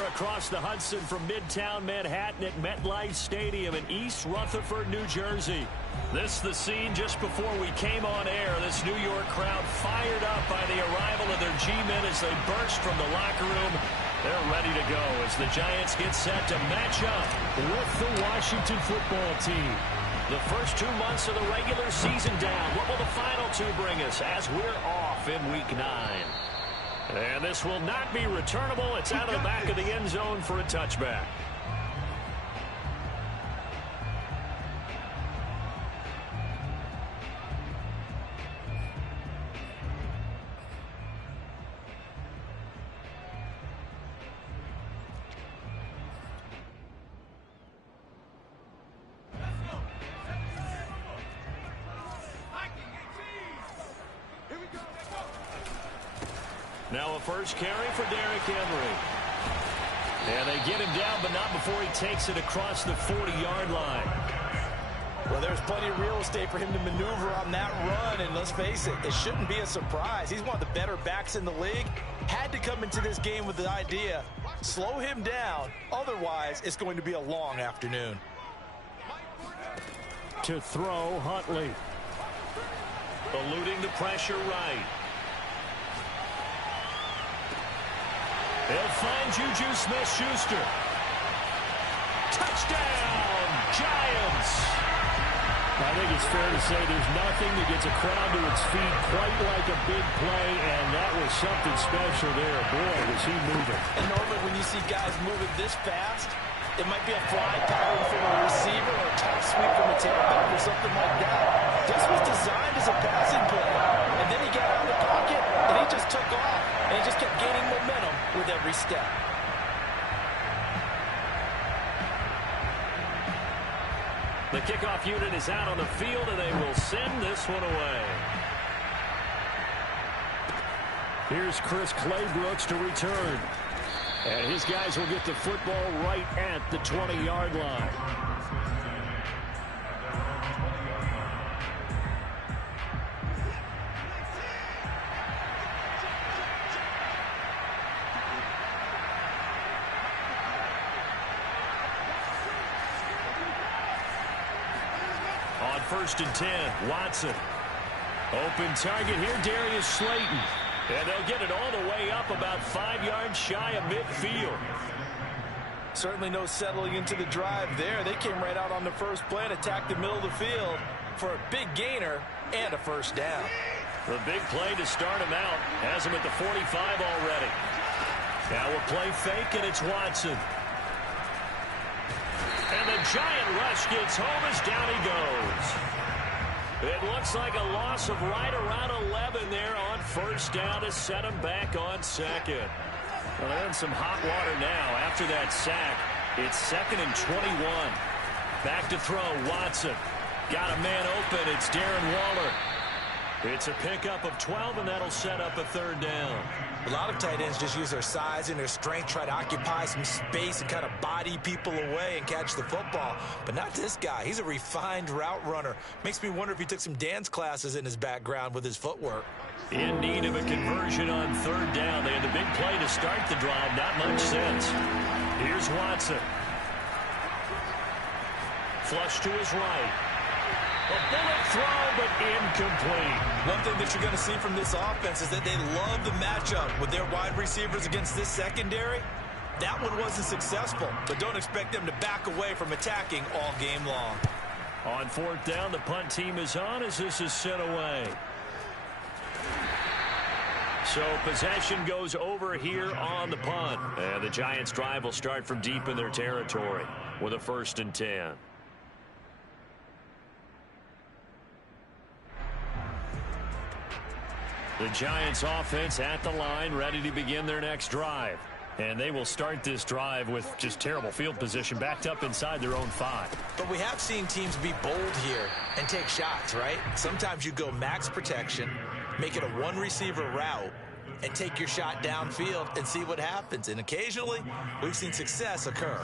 here across the Hudson from Midtown Manhattan at MetLife Stadium in East Rutherford, New Jersey. This the scene just before we came on air. This New York crowd fired up by the arrival of their G-men as they burst from the locker room. They're ready to go as the Giants get set to match up with the Washington football team. The first 2 months of the regular season down. What will the final two bring us as we're off in Week 9? And this will not be returnable. It's out of the back of the end zone for a touchback. Now a first carry for Derrick Henry. And they get him down, but not before he takes it across the 40-yard line. Well, there's plenty of real estate for him to maneuver on that run, and let's face it, it shouldn't be a surprise. He's one of the better backs in the league. Had to come into this game with the idea, slow him down, otherwise it's going to be a long afternoon. To throw, Huntley. Eluding the pressure right. They'll find Juju Smith-Schuster. Touchdown, Giants! I think it's fair to say there's nothing that gets a crowd to its feet quite like a big play, and that was something special there. Boy, was he moving. And normally when you see guys moving this fast, it might be a fly pattern from a receiver or a top sweep from a tailback or something like that. This was designed as a passing play, and then he got out of the pocket, and he just took off, and he just kept gaining momentum with every step. The kickoff unit is out on the field, and they will send this one away. Here's Chris Claybrooks to return. And his guys will get the football right at the 20-yard line. On 1st and 10, Watson. Open target here, Darius Slayton. And they'll get it all the way up about 5 yards shy of midfield. Certainly no settling into the drive there. They came right out on the first play and attacked the middle of the field for a big gainer and a first down. The big play to start him out has him at the 45 already. Now we'll play fake, and it's Watson. And the giant rush gets home as down he goes. It looks like a loss of right around 11 there on first down to set him back on second. Well, they're in some hot water now after that sack. It's 2nd and 21. Back to throw, Watson. Got a man open. It's Darren Waller. It's a pickup of 12, and that'll set up a 3rd down. A lot of tight ends just use their size and their strength, try to occupy some space and kind of body people away and catch the football. But not this guy. He's a refined route runner. Makes me wonder if he took some dance classes in his background with his footwork. In need of a conversion on 3rd down. They had the big play to start the drive. Not much sense. Here's Watson. Flush to his right. A bullet throw, but incomplete. One thing that you're going to see from this offense is that they love the matchup with their wide receivers against this secondary. That one wasn't successful, but don't expect them to back away from attacking all game long. On 4th down, the punt team is on as this is sent away. So possession goes over here on the punt. And the Giants' drive will start from deep in their territory with a 1st and 10. The Giants offense at the line, ready to begin their next drive. And they will start this drive with just terrible field position, backed up inside their own 5. But we have seen teams be bold here and take shots, right? Sometimes you go max protection, make it a one-receiver route, and take your shot downfield and see what happens. And occasionally, we've seen success occur.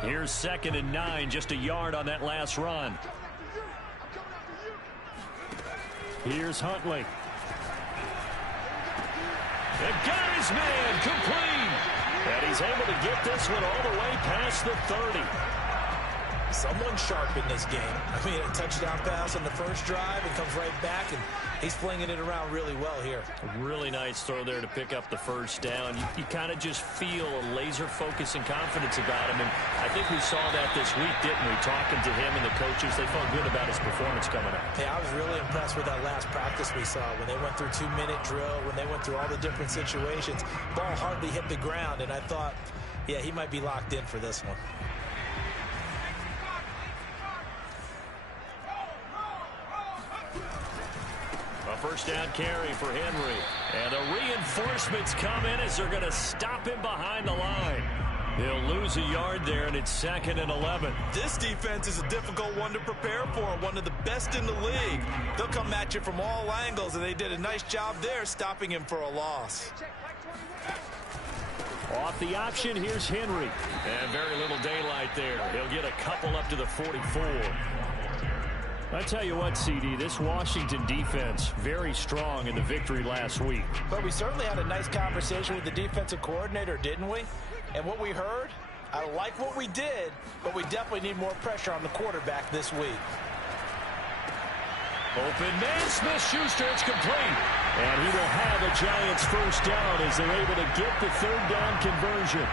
Here's 2nd and 9, just a yard on that last run. Here's Huntley. And got his man complete. And he's able to get this one all the way past the 30. Someone sharp in this game. I mean, a touchdown pass on the first drive and comes right back, and he's flinging it around really well here. A really nice throw there to pick up the first down. You kind of just feel a laser focus and confidence about him, and I think we saw that this week, didn't we? Talking to him and the coaches, they felt good about his performance coming up. Yeah, I was really impressed with that last practice we saw when they went through 2-minute drill, when they went through all the different situations. Ball hardly hit the ground, and I thought, yeah, he might be locked in for this one. A first down carry for Henry. And the reinforcements come in as they're going to stop him behind the line. He'll lose a yard there, and it's 2nd and 11. This defense is a difficult one to prepare for, one of the best in the league. They'll come at you from all angles, and they did a nice job there stopping him for a loss. Off the option, here's Henry. And very little daylight there. He'll get a couple up to the 44. I tell you what, CD, this Washington defense, very strong in the victory last week. But we certainly had a nice conversation with the defensive coordinator, didn't we? And what we heard, I like what we did, but we definitely need more pressure on the quarterback this week. Open man, Smith-Schuster, it's complete. And he will have a Giants first down as they're able to get the third down conversion.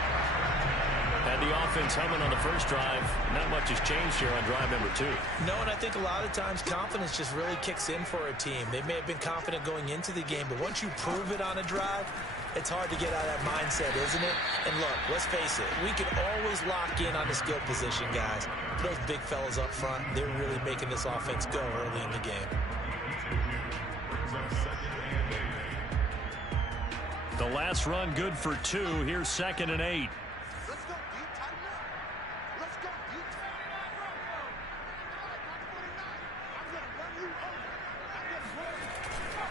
And the offense humming on the first drive. Not much has changed here on drive number 2. No, and I think a lot of times confidence just really kicks in for a team. They may have been confident going into the game, but once you prove it on a drive, it's hard to get out of that mindset, isn't it? And look, let's face it, we can always lock in on the skill position, guys. Those big fellas up front, they're really making this offense go early in the game. The last run good for 2. Here's 2nd and 8.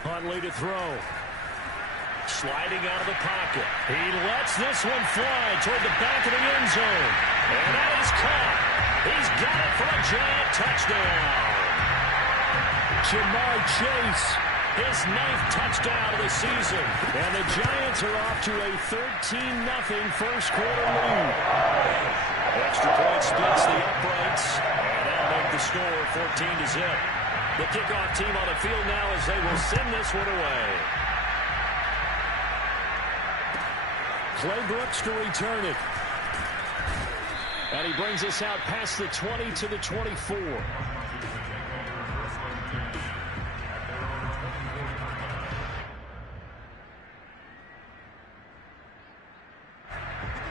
Huntley to throw. Sliding out of the pocket. He lets this one fly toward the back of the end zone. And that is caught. He's got it for a Giant touchdown. Ja'Marr Chase, his 9th touchdown of the season. And the Giants are off to a 13-0 first quarter lead. Extra point splits the uprights. And that'll make the score 14-0. The kickoff team on the field now as they will send this one away. Clay Brooks to return it. And he brings us out past the 20 to the 24.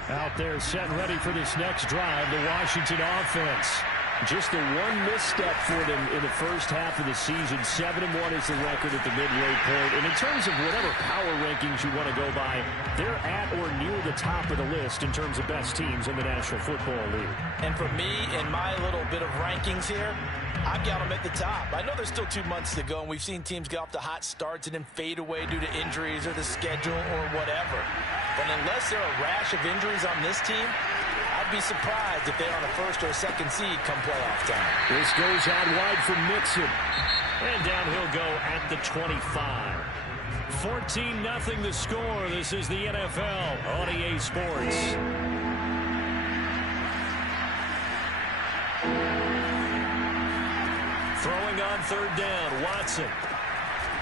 Out there set and ready for this next drive, the Washington offense. Just the one misstep for them in the first half of the season. 7-1 is the record at the midway point. And in terms of whatever power rankings you want to go by, they're at or near the top of the list in terms of best teams in the National Football League. And for me, in my little bit of rankings here, I've got them at the top. I know there's still 2 months to go, and we've seen teams get off to hot starts and then fade away due to injuries or the schedule or whatever. But unless there are a rash of injuries on this team, I'd be surprised if they're on a first or a second seed come playoff time. This goes out wide for Mixon. And down he'll go at the 25. 14-0 the score. This is the NFL on EA Sports. Throwing on third down, Watson.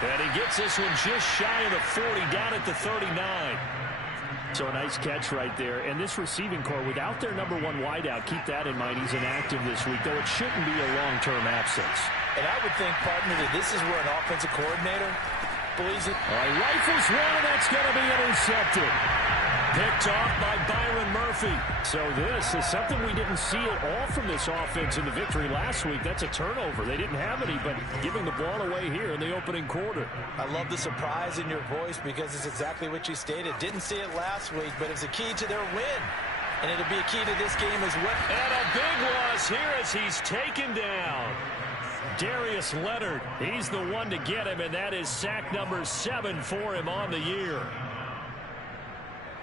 And he gets this one just shy of the 40, down at the 39. So a nice catch right there. And this receiving core, without their number 1 wideout, keep that in mind. He's inactive this week, though it shouldn't be a long-term absence. And I would think, partner, that this is where an offensive coordinator believes it. All right, rifles one, and that's going to be intercepted. Picked off by Byron Murphy. So this is something we didn't see at all from this offense in the victory last week. That's a turnover. They didn't have any, but giving the ball away here in the opening quarter. I love the surprise in your voice because it's exactly what you stated. Didn't see it last week, but it's a key to their win. And it'll be a key to this game as well. And a big loss here as he's taken down. Darius Leonard, he's the one to get him, and that is sack number 7 for him on the year.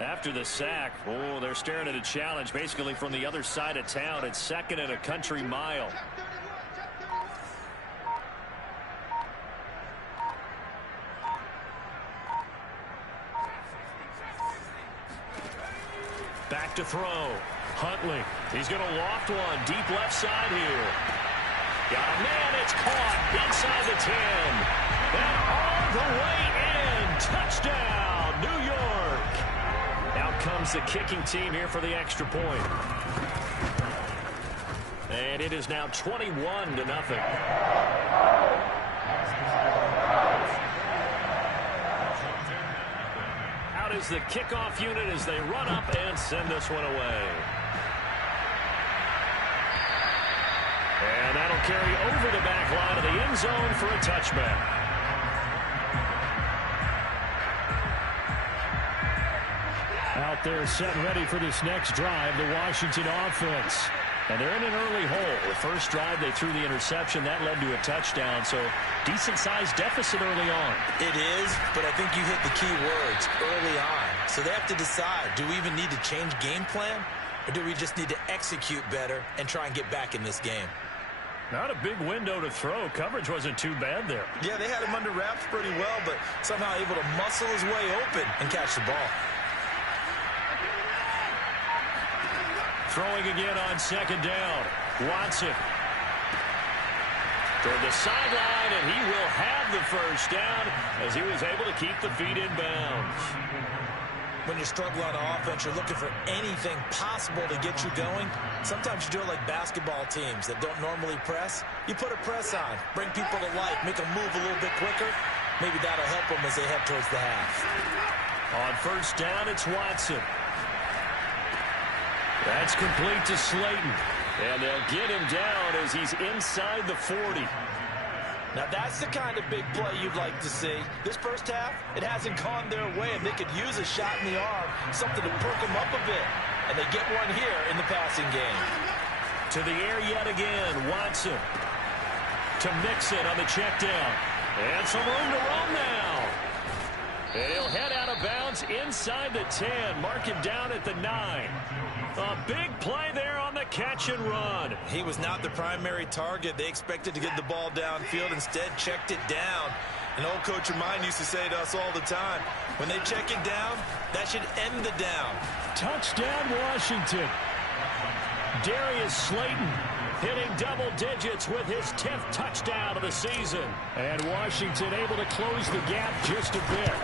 After the sack, oh, they're staring at a challenge basically from the other side of town. It's 2nd and a country mile. Back to throw. Huntley. He's going to loft one. Deep left side here. Got a man. It's caught inside the 10. And all the way in. Touchdown, New York. Out comes the kicking team here for the extra point. And it is now 21-0. Out is the kickoff unit as they run up and send this one away. And that'll carry over the back line of the end zone for a touchback. Out there set and ready for this next drive, the Washington offense. And they're in an early hole. The first drive, they threw the interception. That led to a touchdown, so decent-sized deficit early on. It is, but I think you hit the key words, early on. So they have to decide, do we even need to change game plan, or do we just need to execute better and try and get back in this game? Not a big window to throw. Coverage wasn't too bad there. Yeah, they had him under wraps pretty well, but somehow able to muscle his way open and catch the ball. Throwing again on second down. Watson. Toward the sideline, and he will have the first down as he was able to keep the feet in bounds. When you struggle on offense, you're looking for anything possible to get you going. Sometimes you do it like basketball teams that don't normally press. You put a press on, bring people to life, make them move a little bit quicker. Maybe that'll help them as they head towards the half. On first down, it's Watson. That's complete to Slayton. And they'll get him down as he's inside the 40. Now that's the kind of big play you'd like to see. This first half, it hasn't gone their way, and they could use a shot in the arm, something to perk them up a bit. And they get one here in the passing game. To the air yet again, Watson. To Mixon on the check down. And some room to roam now. And he'll head out of bounds inside the 10. Mark him down at the 9. A big play there on the catch and run. He was not the primary target. They expected to get the ball downfield. Instead, checked it down. An old coach of mine used to say to us all the time, when they check it down, that should end the down. Touchdown, Washington. Darius Slayton hitting double digits with his 10th touchdown of the season. And Washington able to close the gap just a bit.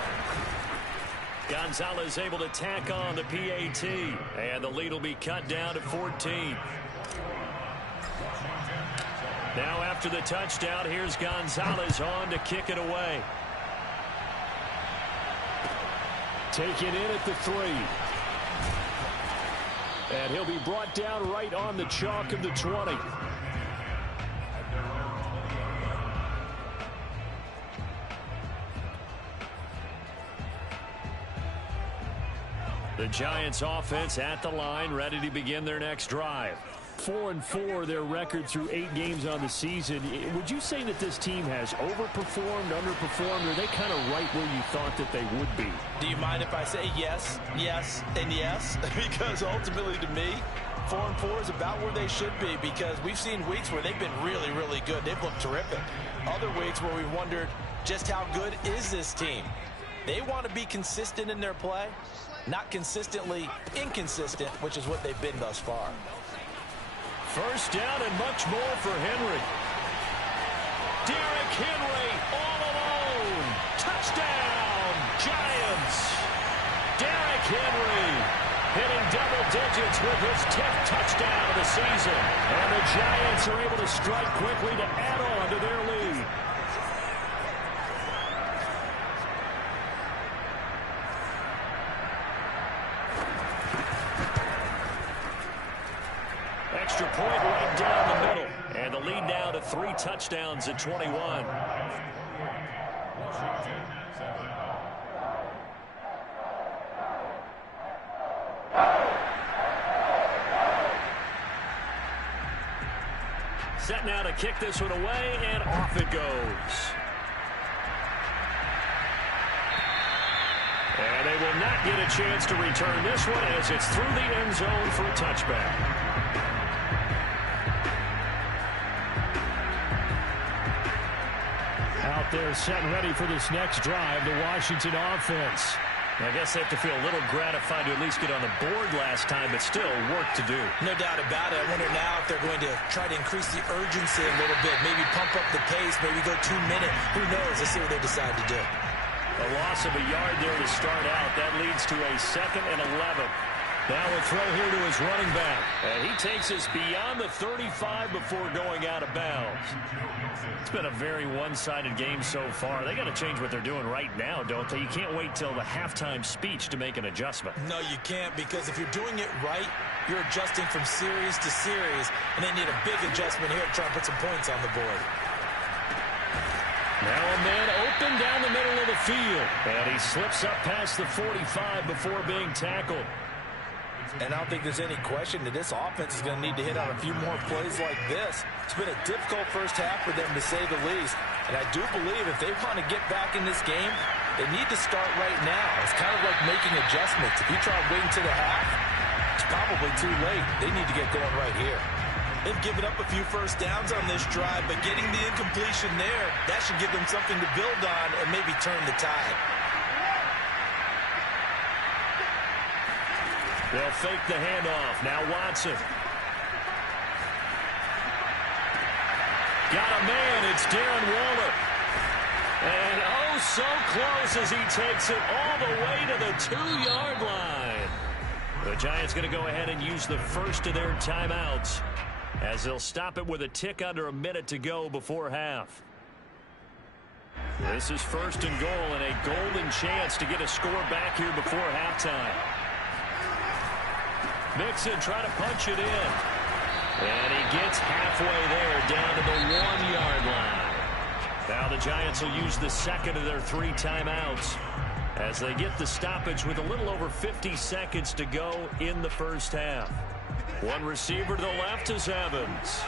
Gonzalez able to tack on the PAT. And the lead will be cut down to 14. Now after the touchdown, here's Gonzalez on to kick it away. Taken in at the 3. And he'll be brought down right on the chalk of the 20. The Giants offense at the line, ready to begin their next drive. 4-4 their record through 8 games on the season. Would you say that this team has overperformed, underperformed, or are they kind of right where you thought that they would be? Do you mind if I say yes, yes, and yes? Because ultimately to me, 4-4 is about where they should be, because we've seen weeks where they've been really, really good. They've looked terrific. Other weeks where we've wondered just how good is this team. They want to be consistent in their play, not consistently inconsistent, which is what they've been thus far. First down and much more for Henry. Derrick Henry all alone. Touchdown, Giants. Derrick Henry hitting double digits with his 10th touchdown of the season. And the Giants are able to strike quickly to add on to their lead. Extra point right down the middle. And the lead now to 3 touchdowns at 21. Set now to kick this one away, and off it goes. And they will not get a chance to return this one as it's through the end zone for a touchback. Out there set and ready for this next drive, the Washington offense. I guess they have to feel a little gratified to at least get on the board last time, but still work to do. No doubt about it. I wonder now if they're going to try to increase the urgency a little bit, maybe pump up the pace, maybe go 2 minutes. Who knows? Let's see what they decide to do. A loss of a yard there to start out. That leads to a 2nd and 11. Now a throw here to his running back. And he takes us beyond the 35 before going out of bounds. It's been a very one-sided game so far. They got to change what they're doing right now, don't they? You can't wait till the halftime speech to make an adjustment. No, you can't, because if you're doing it right, you're adjusting from series to series, and they need a big adjustment here to try and put some points on the board. Now a man open down the middle of the field. And he slips up past the 45 before being tackled. And I don't think there's any question that this offense is going to need to hit on a few more plays like this. It's been a difficult first half for them, to say the least. And I do believe if they want to get back in this game, they need to start right now. It's kind of like making adjustments. If you try waiting to the half, it's probably too late. They need to get going right here. They've given up a few first downs on this drive, but getting the incompletion there, that should give them something to build on and maybe turn the tide. They'll fake the handoff. Now Watson. Got a man. It's Darren Waller. And oh, so close as he takes it all the way to the 2-yard line. The Giants going to go ahead and use the first of their timeouts, as they'll stop it with a tick under a minute to go before half. This is 1st and goal, and a golden chance to get a score back here before halftime. Mixon trying to punch it in. And he gets halfway there, down to the 1-yard line. Now the Giants will use the second of their 3 timeouts as they get the stoppage with a little over 50 seconds to go in the first half. One receiver to the left is Evans.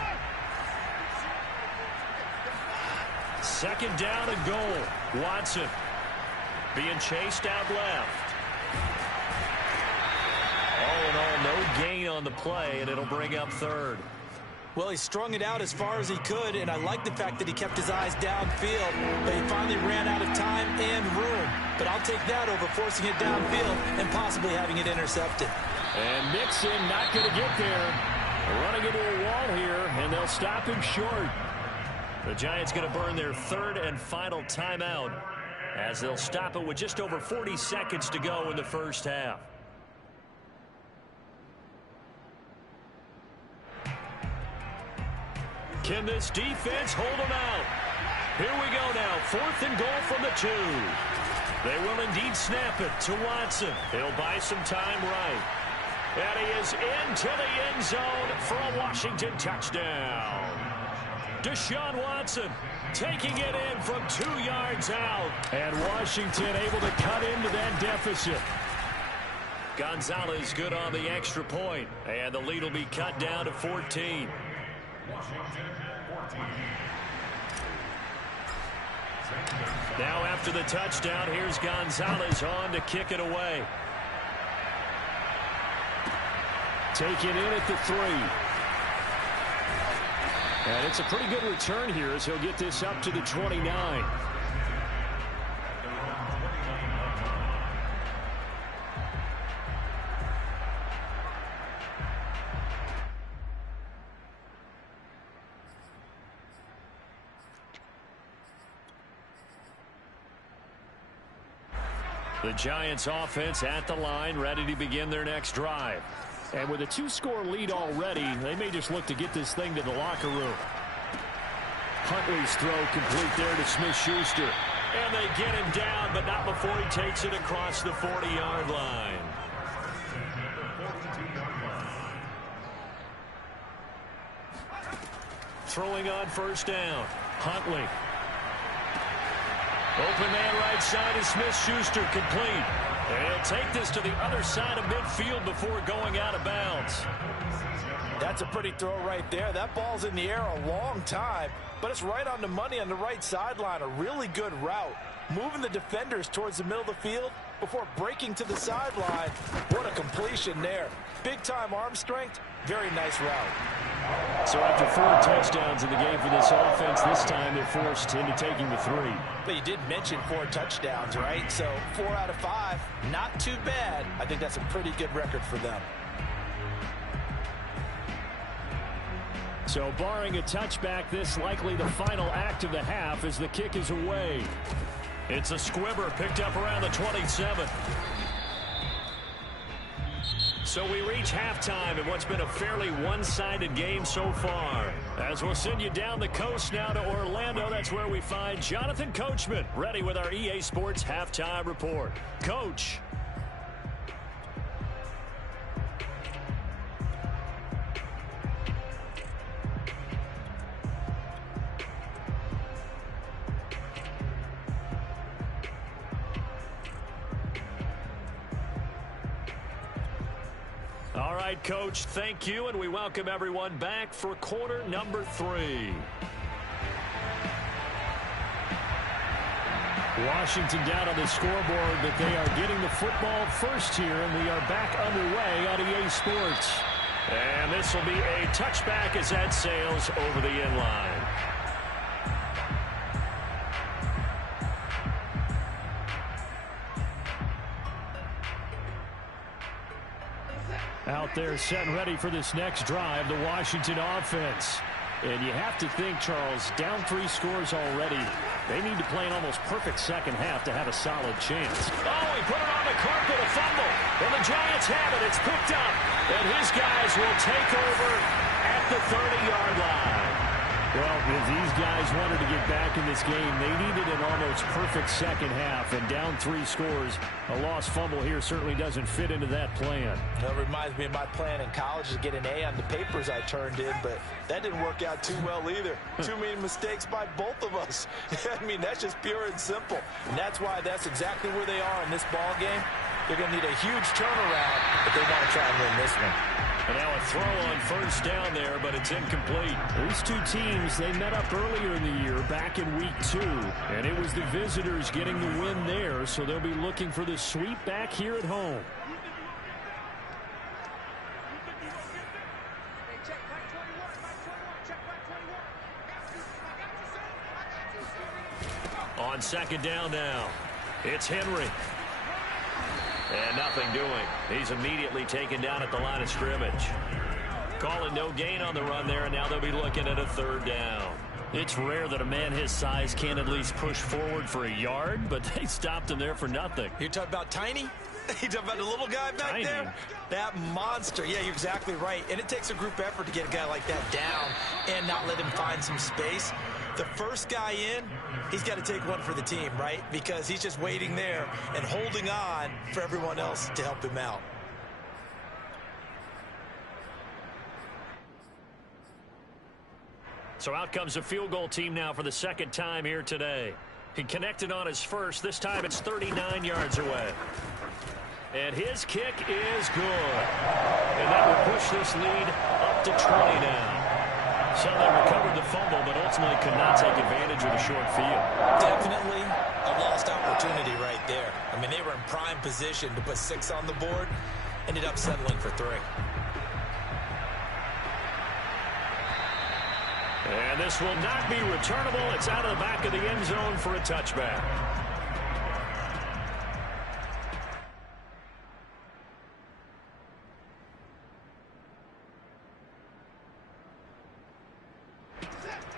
2nd down and goal. Watson being chased out left. All in all, no gain on the play, and it'll bring up 3rd. Well, he strung it out as far as he could, and I like the fact that he kept his eyes downfield, but he finally ran out of time and room. But I'll take that over forcing it downfield and possibly having it intercepted. And Mixon not going to get there. Running into a wall here, and they'll stop him short. The Giants going to burn their 3rd and final timeout, as they'll stop it with just over 40 seconds to go in the first half. Can this defense hold them out? Here we go now. 4th and goal from the 2. They will indeed snap it to Watson. He'll buy some time right. And he is into the end zone for a Washington touchdown. Deshaun Watson taking it in from 2 yards out. And Washington able to cut into that deficit. Gonzalez good on the extra point. And the lead will be cut down to 14. Now after the touchdown, here's Gonzalez on to kick it away. Taken in at the 3. And it's a pretty good return here as he'll get this up to the 29. The Giants offense at the line, ready to begin their next drive. And with a 2-score lead already, they may just look to get this thing to the locker room. Huntley's throw complete there to Smith-Schuster. And they get him down, but not before he takes it across the 40-yard line. Throwing on 1st down. Huntley. Open man right side is Smith-Schuster, complete. And he'll take this to the other side of midfield before going out of bounds. That's a pretty throw right there. That ball's in the air a long time, but it's right on the money on the right sideline. A really good route. Moving the defenders towards the middle of the field before breaking to the sideline. What a completion there. Big-time arm strength. Very nice route. So after 4 touchdowns in the game for this offense, this time they're forced into taking the 3. But you did mention 4 touchdowns, right? So 4 out of 5, not too bad. I think that's a pretty good record for them. So barring a touchback, this likely the final act of the half as the kick is away. It's a squibber picked up around the 27. So we reach halftime in what's been a fairly one-sided game so far. As we'll send you down the coast now to Orlando, that's where we find Jonathan Coachman, ready with our EA Sports Halftime Report. Coach. All right, Coach, thank you, and we welcome everyone back for quarter number 3. Washington down on the scoreboard, but they are getting the football first here, and we are back underway on EA Sports. And this will be a touchback as that sails over the end line. Out there set and ready for this next drive, the Washington offense. And you have to think, Charles, down 3 scores already. They need to play an almost perfect second half to have a solid chance. Oh, he put it on the carpet, a fumble. And the Giants have it. It's picked up. And his guys will take over at the 30-yard line. Well, if these guys wanted to get back in this game, they needed an almost perfect second half. And down 3 scores, a lost fumble here certainly doesn't fit into that plan. That reminds me of my plan in college to get an A on the papers I turned in, but that didn't work out too well either. Too many mistakes by both of us. I mean, that's just pure and simple. And that's why that's exactly where they are in this ball game. They're going to need a huge turnaround if they want to try and win this one. And now a throw on first down there, but it's incomplete. These 2 teams, they met up earlier in the year, back in week 2. And it was the visitors getting the win there, so they'll be looking for the sweep back here at home. On second down now, it's Henry. And nothing doing. He's immediately taken down at the line of scrimmage. Calling no gain on the run there, and now they'll be looking at a 3rd down. It's rare that a man his size can't at least push forward for a yard, but they stopped him there for nothing. You're talking about Tiny? You talking about the little guy back there? That monster. Yeah, you're exactly right. And it takes a group effort to get a guy like that down and not let him find some space. The first guy in, he's got to take one for the team, right? Because he's just waiting there and holding on for everyone else to help him out. So out comes the field goal team now for the 2nd time here today. He connected on his first. This time it's 39 yards away. And his kick is good. And that will push this lead up to 20 now. So they recovered the fumble, but ultimately could not take advantage of the short field. Definitely a lost opportunity right there. I mean, they were in prime position to put 6 on the board. Ended up settling for 3. And this will not be returnable. It's out of the back of the end zone for a touchback.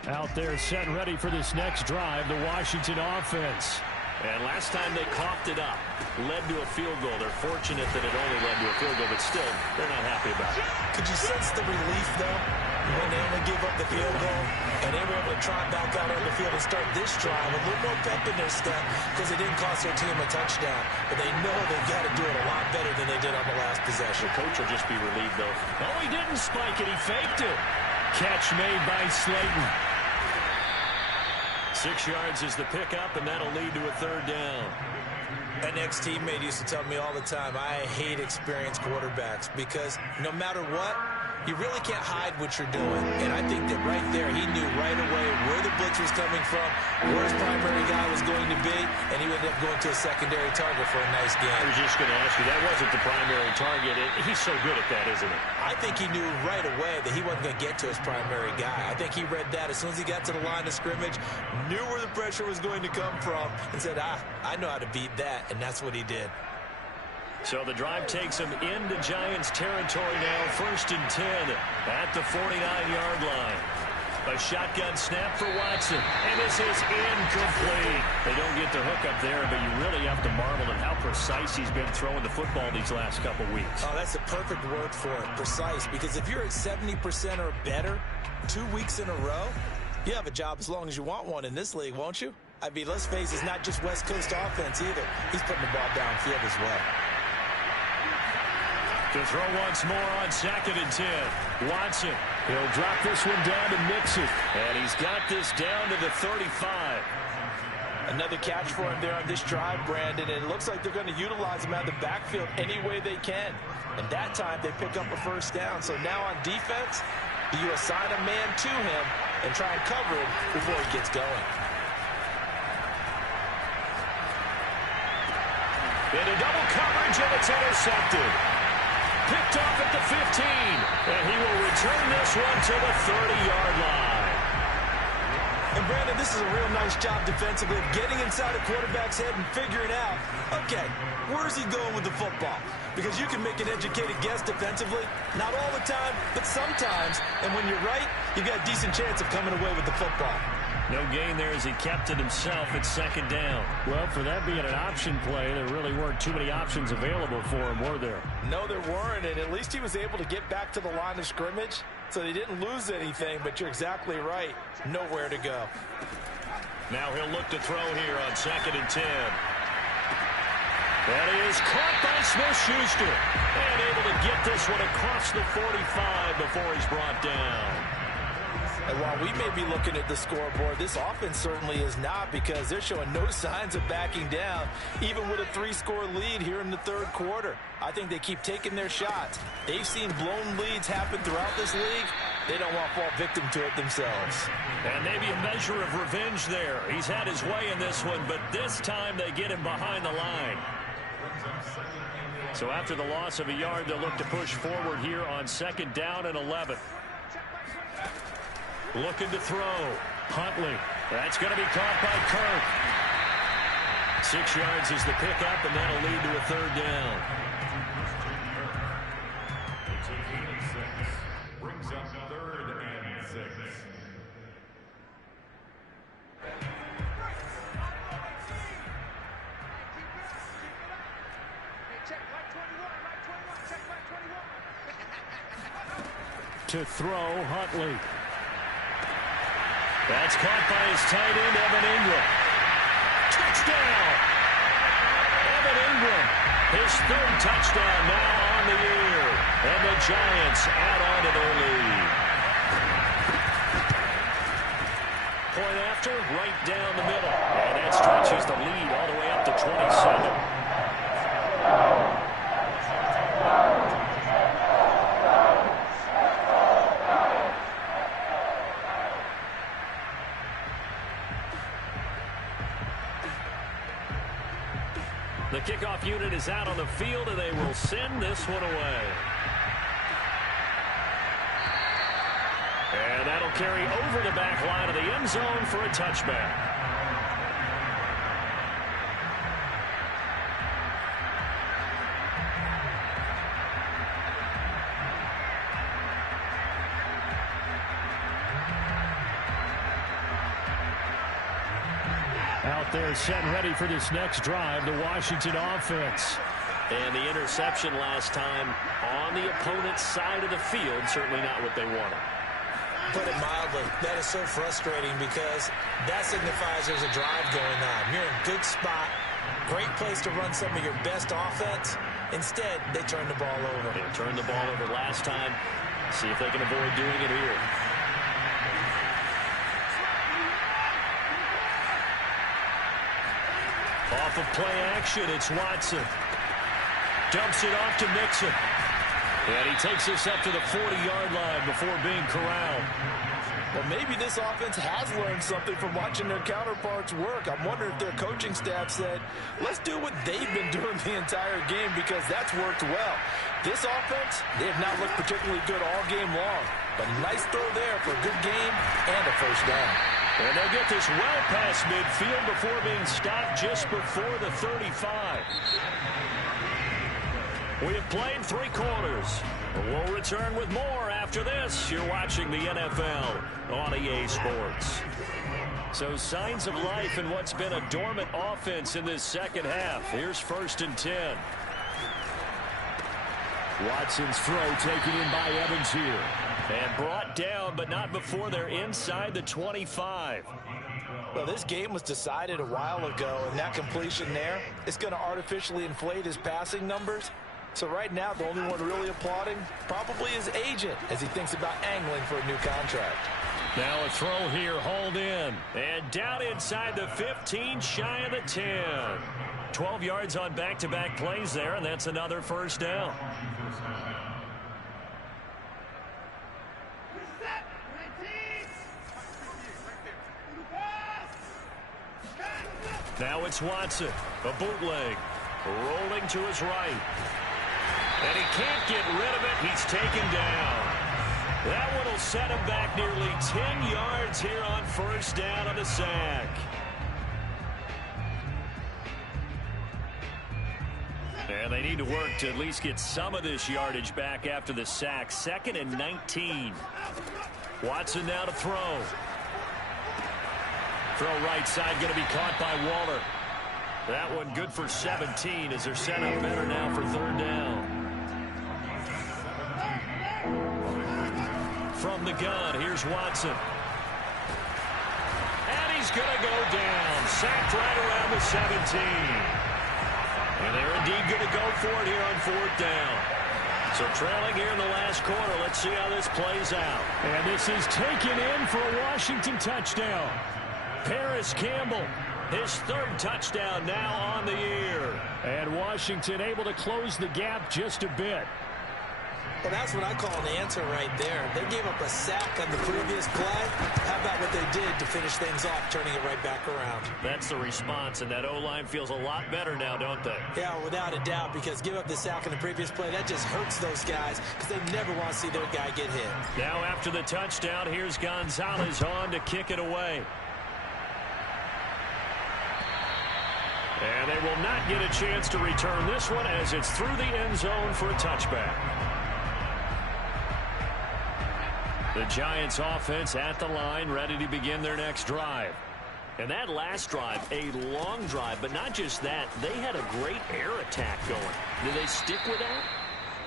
Out there set and ready for this next drive, the Washington offense. And last time they coughed it up, led to a field goal. They're fortunate that it only led to a field goal, but still, they're not happy about it. Could you sense the relief, though, when they only gave up the field goal and they were able to try back out on the field and start this drive with a little more pep in their step because it didn't cost their team a touchdown. But they know they've got to do it a lot better than they did on the last possession. The coach will just be relieved, though. Oh, he didn't spike it. He faked it. Catch made by Slayton. 6 yards is the pickup, and that'll lead to a 3rd down. An ex-teammate used to tell me all the time, I hate experienced quarterbacks because no matter what, You really can't hide what you're doing. And I think that right there, he knew right away where the blitz was coming from, where his primary guy was going to be, and he ended up going to a secondary target for a nice game. I was just going to ask you, that wasn't the primary target. He's so good at that, isn't he? I think he knew right away that he wasn't going to get to his primary guy. I think he read that as soon as he got to the line of scrimmage, knew where the pressure was going to come from, and said, I know how to beat that, and that's what he did. So the drive takes him into Giants territory now, 1st and 10 at the 49-yard line. A shotgun snap for Watson, and this is incomplete. They don't get the hook up there, but you really have to marvel at how precise he's been throwing the football these last couple weeks. Oh, that's the perfect word for it, precise, because if you're at 70% or better 2 weeks in a row, you have a job as long as you want one in this league, won't you? I mean, let's face it, it's not just West Coast offense either. He's putting the ball downfield as well. To throw once more on 2nd and 10. Watson, he'll drop this one down to Mixon. And he's got this down to the 35. Another catch for him there on this drive, Brandon. And it looks like they're going to utilize him out of the backfield any way they can. And that time they pick up a first down. So now on defense, do you assign a man to him and try and cover him before he gets going? Into double coverage, and it's intercepted. Picked off at the 15, and he will return this one to the 30-yard line. And, Brandon, this is a real nice job defensively of getting inside a quarterback's head and figuring out, okay, where's he going with the football? Because you can make an educated guess defensively, not all the time, but sometimes. And when you're right, you've got a decent chance of coming away with the football. No gain there as he kept it himself at 2nd down. Well, for that being an option play, there really weren't too many options available for him, were there? No, there weren't, and at least he was able to get back to the line of scrimmage, so they didn't lose anything, but you're exactly right. Nowhere to go. Now he'll look to throw here on 2nd and 10. And he is caught by Smith-Schuster, and able to get this one across the 45 before he's brought down. And while we may be looking at the scoreboard, this offense certainly is not, because they're showing no signs of backing down, even with a 3-score lead here in the 3rd quarter. I think they keep taking their shots. They've seen blown leads happen throughout this league. They don't want to fall victim to it themselves. And maybe a measure of revenge there. He's had his way in this one, but this time they get him behind the line. So after the loss of a yard, they'll look to push forward here on 2nd down and 11. Looking to throw. Huntley. That's going to be caught by Kirk. 6 yards is the pickup, and that'll lead to a 3rd down. Brings up 3rd and 6. To throw, Huntley. That's caught by his tight end, Evan Ingram. Touchdown! Evan Ingram, his 3rd touchdown now on the year. And the Giants add on to their lead. Point after, right down the middle. And that stretches the lead all the way up to 27. The kickoff unit is out on the field, and they will send this one away. And that'll carry over the back line of the end zone for a touchback. Out there set and ready for this next drive, the Washington offense. And the interception last time on the opponent's side of the field, certainly not what they wanted. Put it mildly, that is so frustrating, because that signifies there's a drive going on. You're in a good spot, great place to run some of your best offense. Instead, they turn the ball over. They turned the ball over last time. See if they can avoid doing it here. Off of play action, it's Watson. Dumps it off to Mixon. And he takes us up to the 40-yard line before being corralled. Well, maybe this offense has learned something from watching their counterparts work. I'm wondering if their coaching staff said, let's do what they've been doing the entire game because that's worked well. This offense, they have not looked particularly good all game long. But nice throw there for a good game and a first down. And they'll get this well past midfield before being stopped just before the 35. We have played 3 quarters. We'll return with more after this. You're watching the NFL on EA Sports. So signs of life in what's been a dormant offense in this second half. Here's 1st and 10. Watson's throw taken in by Evans here. And brought down, but not before they're inside the 25. Well, this game was decided a while ago, and that completion there is going to artificially inflate his passing numbers. So right now, the only one really applauding probably his agent as he thinks about angling for a new contract. Now a throw here, hauled in. And down inside the 15, shy of the 10. 12 yards on back-to-back plays there, and that's another first down. Now it's Watson, a bootleg, rolling to his right. And he can't get rid of it. He's taken down. That one will set him back nearly 10 yards here on first down on the sack. And they need to work to at least get some of this yardage back after the sack. 2nd and 19. Watson now to throw. Throw right side, going to be caught by Waller. That one good for 17 as they're set up better now for 3rd down. From the gun, here's Watson. And he's going to go down. Sacked right around the 17. And they're indeed going to go for it here on 4th down. So trailing here in the last quarter. Let's see how this plays out. And this is taken in for a Washington touchdown. Paris Campbell, his 3rd touchdown now on the year. And Washington able to close the gap just a bit. Well, that's what I call an answer right there. They gave up a sack on the previous play. How about what they did to finish things off, turning it right back around? That's the response, and that O-line feels a lot better now, don't they? Yeah, without a doubt, because give up the sack on the previous play, that just hurts those guys because they never want to see their guy get hit. Now after the touchdown, here's Gonzalez on to kick it away. And they will not get a chance to return this one as it's through the end zone for a touchback. The Giants offense at the line, ready to begin their next drive. And that last drive, a long drive, but not just that. They had a great air attack going. Do they stick with that?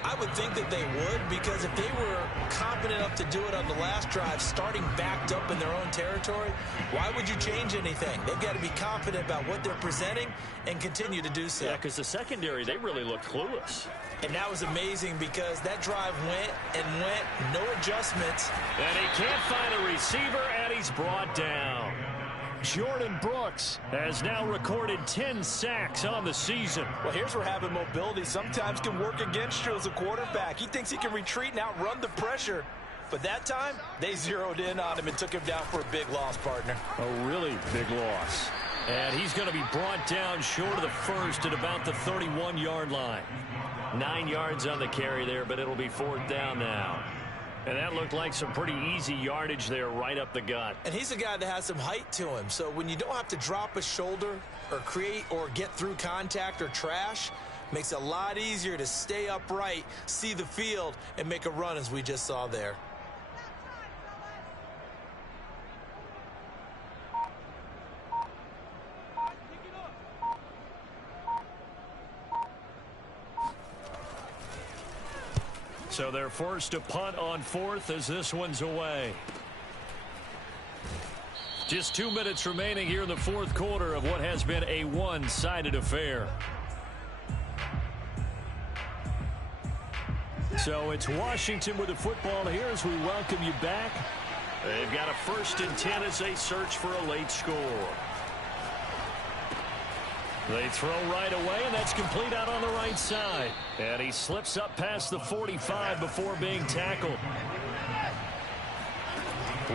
I would think that they would, because if they were confident enough to do it on the last drive, starting backed up in their own territory, why would you change anything? They've got to be confident about what they're presenting and continue to do so. Yeah, because the secondary, they really looked clueless. And that was amazing because that drive went and went, no adjustments. And he can't find a receiver, and he's brought down. Jordan Brooks has now recorded 10 sacks on the season. Well, here's where having mobility sometimes can work against you as a quarterback. He thinks he can retreat and outrun the pressure. But that time, they zeroed in on him and took him down for a big loss, partner. A really big loss. And he's going to be brought down short of the first at about the 31-yard line. 9 yards on the carry there, but it'll be 4th down now. And that looked like some pretty easy yardage there right up the gut. And he's a guy that has some height to him. So when you don't have to drop a shoulder or create or get through contact or trash, makes it a lot easier to stay upright, see the field, and make a run as we just saw there. So they're forced to punt on 4th as this one's away. Just 2 minutes remaining here in the 4th quarter of what has been a one-sided affair. So it's Washington with the football here as we welcome you back. They've got a 1st and 10 as they search for a late score. They throw right away, and that's complete out on the right side. And he slips up past the 45 before being tackled.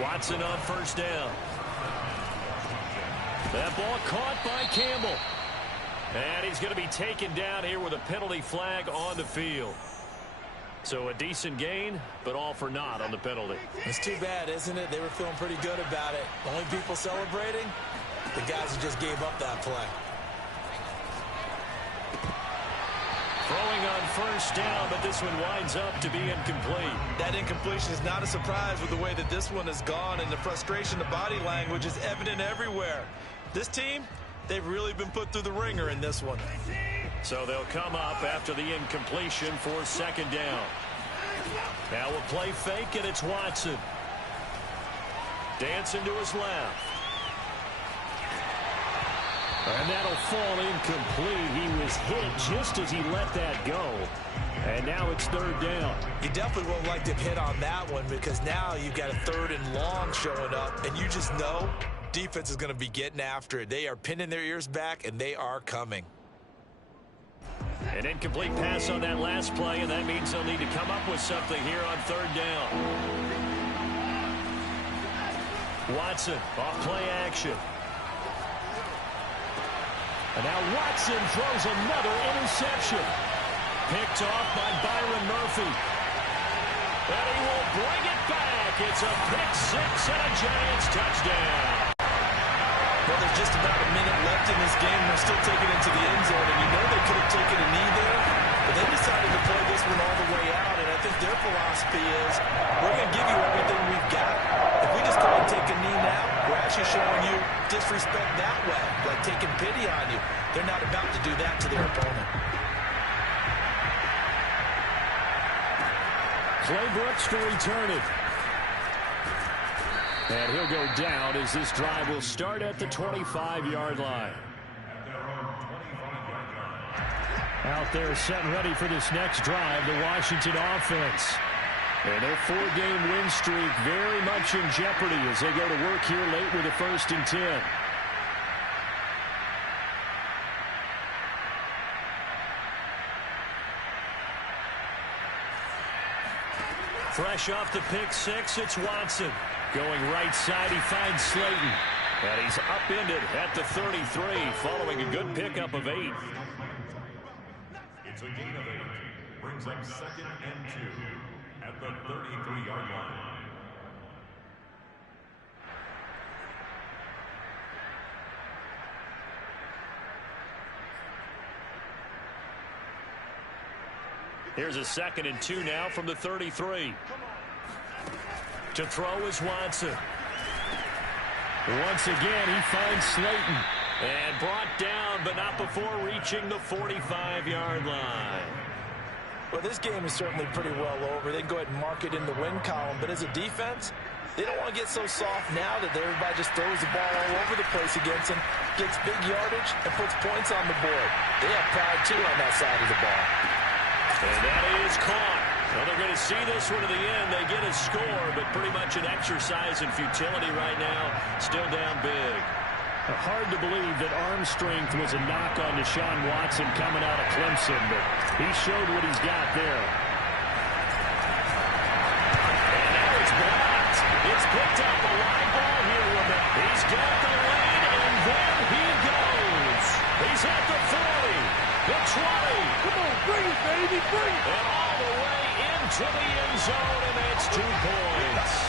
Watson on first down. That ball caught by Campbell. And he's going to be taken down here with a penalty flag on the field. So a decent gain, but all for naught on the penalty. It's too bad, isn't it? They were feeling pretty good about it. Only people celebrating, the guys who just gave up that play. Throwing on first down, but this one winds up to be incomplete. That incompletion is not a surprise with the way that this one has gone, and the frustration, the body language is evident everywhere. This team, they've really been put through the ringer in this one. So they'll come up after the incompletion for second down. Now a play fake, and it's Watson. Dancing to his left. And that'll fall incomplete. He was hit just as he let that go. And now it's third down. You definitely won't like to hit on that one because now you've got a third and long showing up, and you just know defense is going to be getting after it. They are pinning their ears back, and they are coming. An incomplete pass on that last play, and that means they'll need to come up with something here on third down. Watson, off play action. And now Watson throws another interception. Picked off by Byron Murphy. And he will bring it back. It's a pick six and a Giants touchdown. Well, there's just about a minute left in this game. They're still taking it to the end zone, and you know they could have taken a knee there, but they decided to play this one all the way out, and I think their philosophy is, we're going to give you everything we've got. If we just go and take a knee now, we're actually showing you disrespect that way, like taking pity on you. They're not about to do that to their opponent. Clay Brooks to return it. And he'll go down as this drive will start at the 25-yard line. Out there set and ready for this next drive, the Washington offense. And their 4-game win streak very much in jeopardy as they go to work here late with a 1st and 10. Fresh off the pick six, it's Watson. Going right side, he finds Slayton. And he's upended at the 33, following a good pickup of 8. It's a gain of 8. Brings up 2nd and 2 at the 33-yard line. Here's a 2nd and 2 now from the 33. To throw is Watson. Once again, he finds Slayton. And brought down, but not before reaching the 45-yard line. Well, this game is certainly pretty well over. They can go ahead and mark it in the win column. But as a defense, they don't want to get so soft now that everybody just throws the ball all over the place against them, gets big yardage, and puts points on the board. They have pride, too, on that side of the ball. And that is caught. Well, they're going to see this one to the end. They get a score, but pretty much an exercise in futility right now. Still down big. Hard to believe that arm strength was a knock on Deshaun Watson coming out of Clemson, but he showed what he's got there. And now it's blocked. It's picked up a live ball here with him. He's got the lead, and there he goes. He's at the 40, the 20. Come on, bring it, baby, bring it. And all the way into the end zone, and that's 2 points.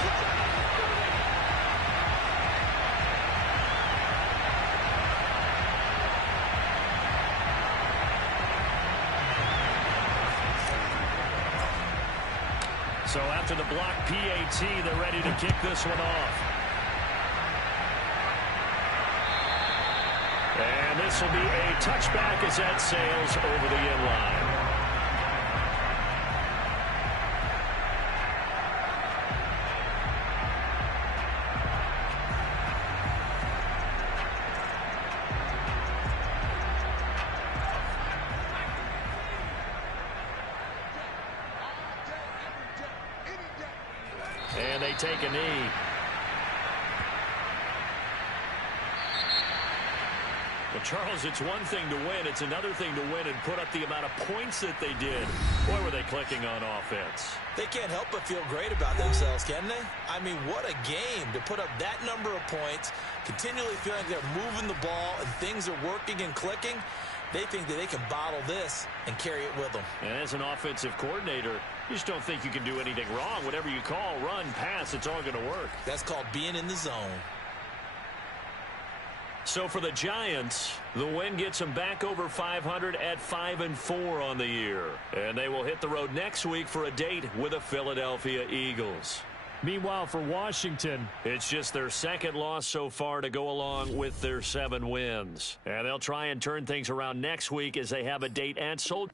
So after the block PAT, they're ready to kick this one off. And this will be a touchback as that sails over the end line. And they take a knee. Well, Charles, it's one thing to win. It's another thing to win and put up the amount of points that they did. Boy, were they clicking on offense. They can't help but feel great about themselves, can they? I mean, what a game to put up that number of points, continually feeling like they're moving the ball and things are working and clicking. They think that they can bottle this and carry it with them. And as an offensive coordinator, you just don't think you can do anything wrong. Whatever you call, run, pass, it's all going to work. That's called being in the zone. So for the Giants, the win gets them back over 500 at 5-4 on the year. And they will hit the road next week for a date with the Philadelphia Eagles. Meanwhile, for Washington, it's just their second loss so far to go along with their 7 wins. And they'll try and turn things around next week as they have a date at Soldier.